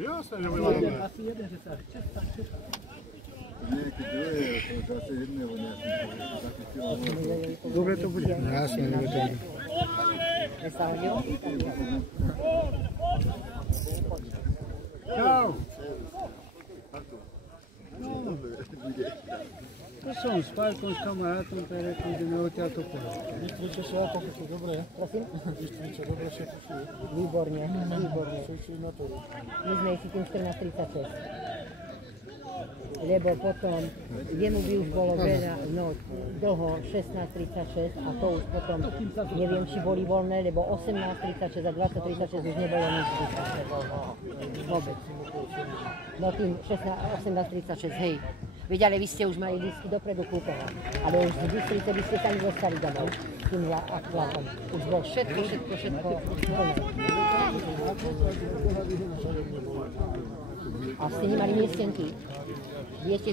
Jasne, že vyvážame. Asi jeden, že sa čestá. Nejaké druhé, zase jedného nejakým taký Dobre to bude. Jasne, dobre to bude. Čau. To som s Pálkom, s kamarátom, tak rekli, ideme odtiaľto povedať. Vystričo sa, ako to dobre. Prosím? Vystričo, dobre sa tušuje. Výborne, výborne. Svičujú na to. My sme si tým 14:36. Lebo potom, jemu by už bolo veľa, no dlho 16:36 a to už potom, neviem, či boli voľné, lebo 18:36 a 20:36 už nebolo nič. Vôbec. No tým 18:36, hej. Veď, ale vy ste už mali lístky dopredu kúpené. Ale už z Bystrice by ste sa nedostali domov tým vlakom. Už bol všetko plné. A ste nemali miestenky. Viete,